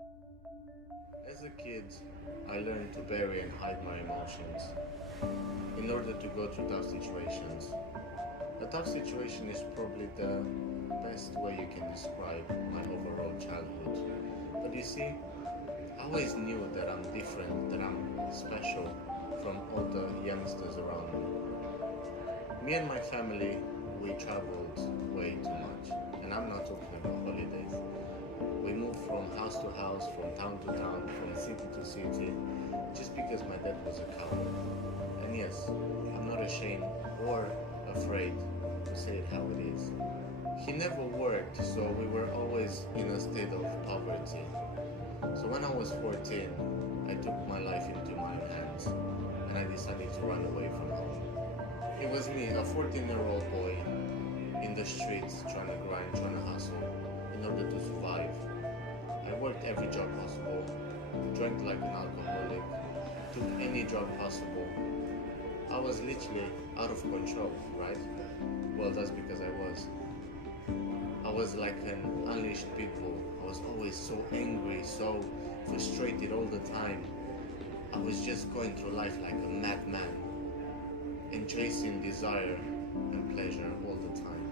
As a kid, I learned to bury and hide my emotions in order to go through tough situations. A tough situation is probably the best way you can describe my overall childhood. But you see, I always knew that I'm different, that I'm special from all the youngsters around me. Me and my family, we traveled way too much. And I'm not talking about holidays. We moved from house to house, from town to town, from city to city, just because my dad was a coward. And yes, I'm not ashamed or afraid to say it how it is. He never worked, so we were always in a state of poverty. So when I was 14, I took my life into my own hands and I decided to run away from home. It was me, a 14-year-old boy, in the streets trying to grind, trying to hustle in order to survive. I worked every job possible, drank like an alcoholic, took any drug possible. I was literally out of control, right? Well, that's because I was. I was like an unleashed pit bull. I was always so angry, so frustrated all the time. I was just going through life like a madman and chasing desire and pleasure all the time.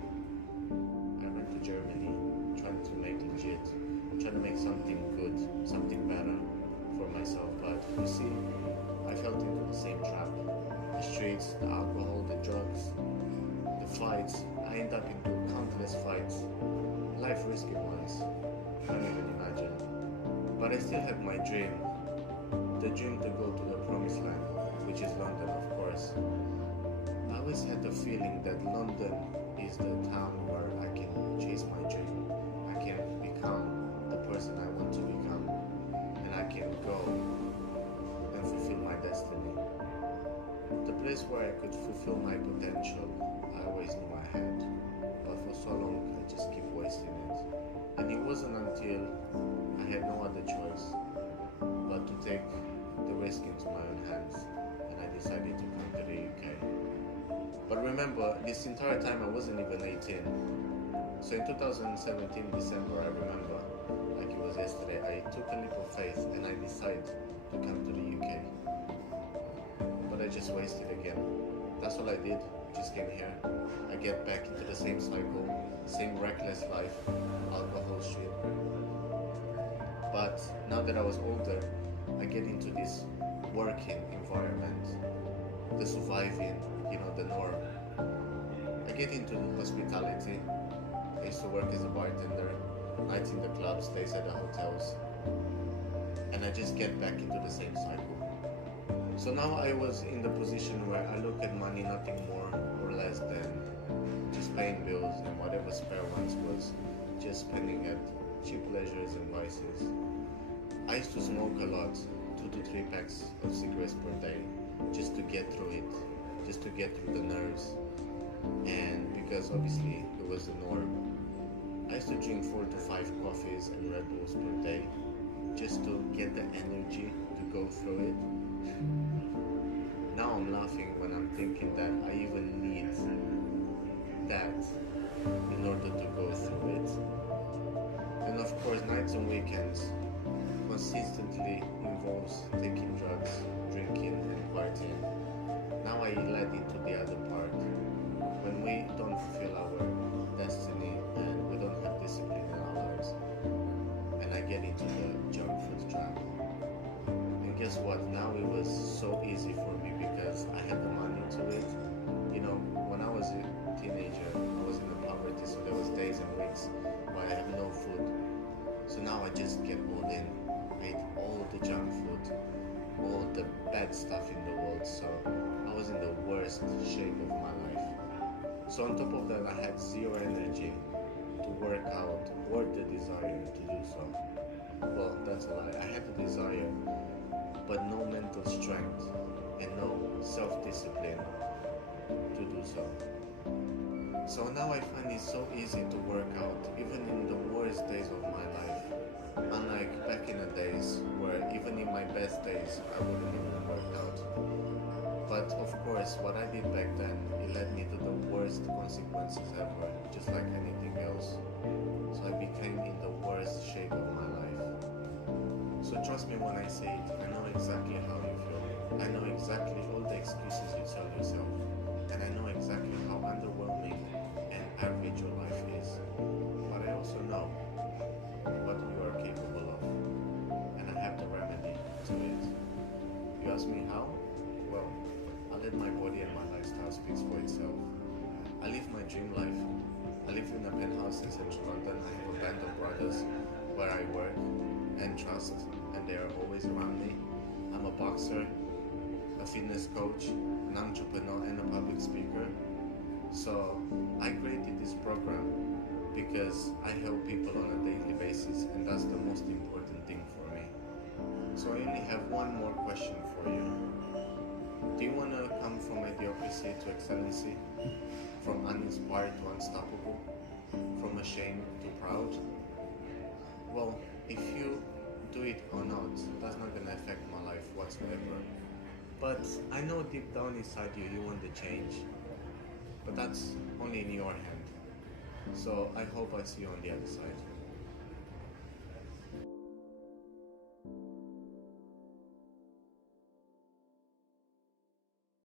I went to Germany trying to make legit, trying to make something good, something better for myself. But you see, I fell into the same trap. The streets, the alcohol, the drugs, the fights. I ended up into countless fights, life risky ones. Can't even imagine. But I still had my dream, the dream to go to the promised land, which is London, of course. I always had the feeling that London is the town where I can chase my dream. I can become the person I want to become, and I can go and fulfill my destiny. The place where I could fulfill my potential, I always knew I had, but for so long I just keep wasting it. And it wasn't until I had no other choice but to take the risk into my own hands, and I decided to come to the UK. But remember, this entire time I wasn't even 18. So in 2017 December, I remember, like it was yesterday, I took a leap of faith and I decided to come to the UK. But I just wasted again. That's all I did, just came here. I get back into the same cycle, same reckless life, alcohol shit. But now that I was older, I get into this working environment, the surviving, the norm. I get into hospitality. I used to work as a bartender, nights in the clubs, days at the hotels, and I just get back into the same cycle. So now I was in the position where I look at money nothing more or less than just paying bills, and whatever spare ones was just spending at cheap pleasures and vices. I used to smoke a lot, 2 to 3 packs of cigarettes per day, just to get through it, just to get through the nerves. And because obviously it was the norm, I used to drink 4 to 5 coffees and Red Bulls per day, just to get the energy to go through it. Now I'm laughing when I'm thinking that I even need that in order to go through it. And of course, nights and weekends consistently involves taking drugs, drinking and partying. Now I led into the other part. When we don't fulfill our destiny and we don't have discipline in our lives, and I get into the junk food trap. And guess what? Now it was so easy for me because I had the money to it. When I was a teenager, I was in the poverty, so there was days and weeks where I have no food. So now I just get all in. I ate all the junk food, all the bad stuff in the world. So I was in the worst shape of my life. So on top of that, I had zero energy to work out or the desire to do so. Well, that's a lie. I had the desire, but no mental strength and no self-discipline to do so. So now I find it so easy to work out, even in the worst days of my life. Unlike back in the days where even in my best days, I wouldn't even work out. But of course, what I did back then, it led me to the worst consequences ever, just like anything else. So I became in the worst shape of my life. trust me when I say it, I know exactly how you feel. I know exactly all the excuses you tell yourself. And I know exactly how underwhelming and average your life is. But I also know what you are capable of. And I have the remedy to it. You ask me how? Well, I let my body and my lifestyle speak for itself. I live my dream life. I live in a penthouse in central London. I have a band of brothers where I work and trust, and they are always around me. I'm a boxer, a fitness coach, an entrepreneur, and a public speaker. So I created this program because I help people on a daily basis, and that's the most important thing for me. So I only have one more question for you. Do you want to come from mediocrity to excellency? From uninspired to unstoppable? From ashamed to proud? Well, if you do it or not, that's not gonna affect my life whatsoever. But I know deep down inside you, you want the change. But that's only in your hand. So I hope I see you on the other side.